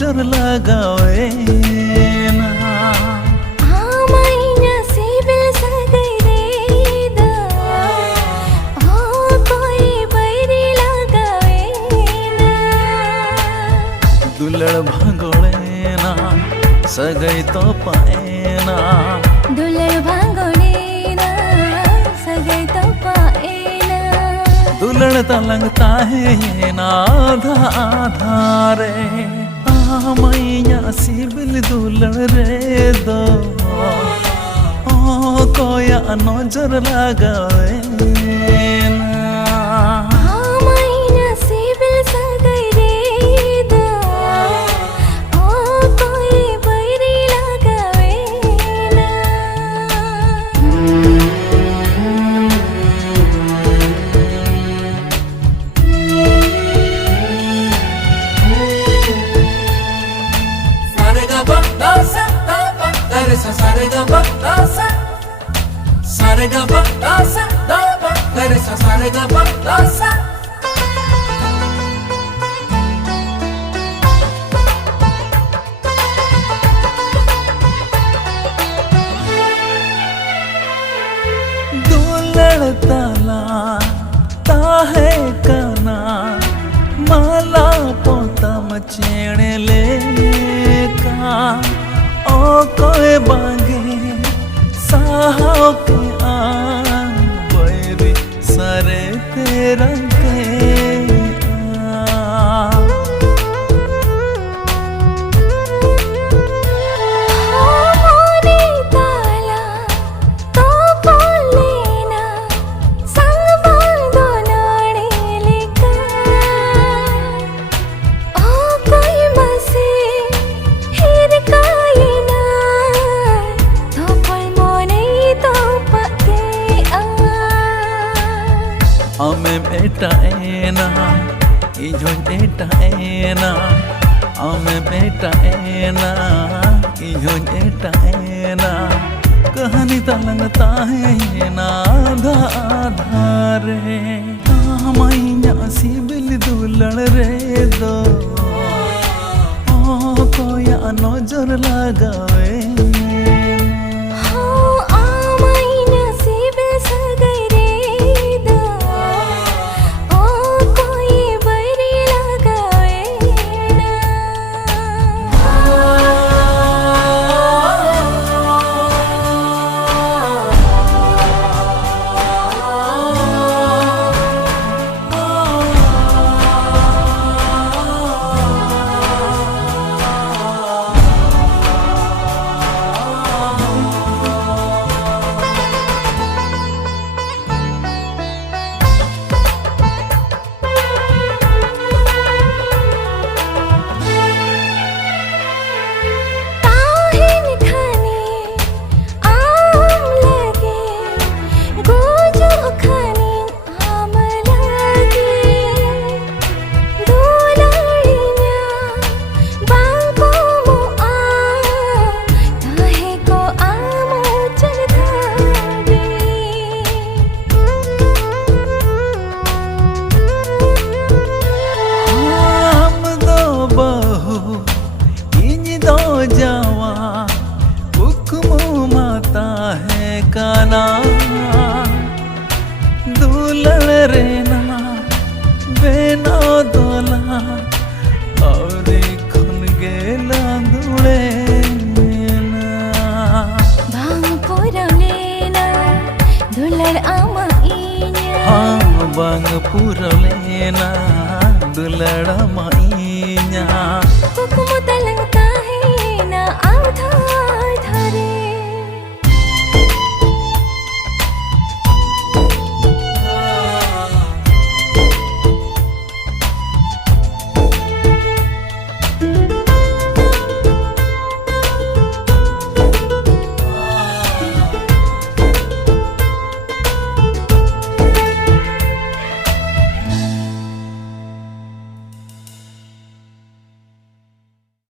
नजर लगावे ना आमाइना सिबिल सगैरेदा कोई बैरी लगावे ना दुलड़ भांगोळे ना सगई तो पाए ना दुलड़ भांगोळे ना सगई तो पाए ना दुलड़ तलंगता है ये ना आधा आधा रे मैया सिबिल दुलड़ रे दो ओ कोया नजर लगावे ना आमाइना सिबिल सगैरेदा कोई बैरी लगावे ना दुलड़ ताला ताहे काना माला पोता मचेणे ले का ओ कोई बांगे साहो के आन बैरी सरे तेरा के मोनी ताला तो बोलेना संग बांधो नाड़े लेका ओ कोई बसे हिर कायना तो पल मोने तो पते हमें बेटा एना इजो बेटा एना हमें बेटा एना इजो बेटा एना कहानी तलंगता है ये ना आधा आधा रे मैया सिबिल दुलड़ रे दो ओ कोया नजर लगावे आमाइना सिबिल सगैरेदा कोई बैरी लगावे ना ताहिन खाने आम लगे गोजो खाने आम लगे दुलड़िया बांको मो ताहे को आम चल धागे हम दो बहू इन दो जवा हुक्म माता है काना दुलड़ रे ना बेनो दोला और खुन गेला दुले ना भांग पुरवलेना दुलड़ आमाइना हाँ बांग पुरवलेना दुलड़ माइया हुक्म तलंगता है ना आधा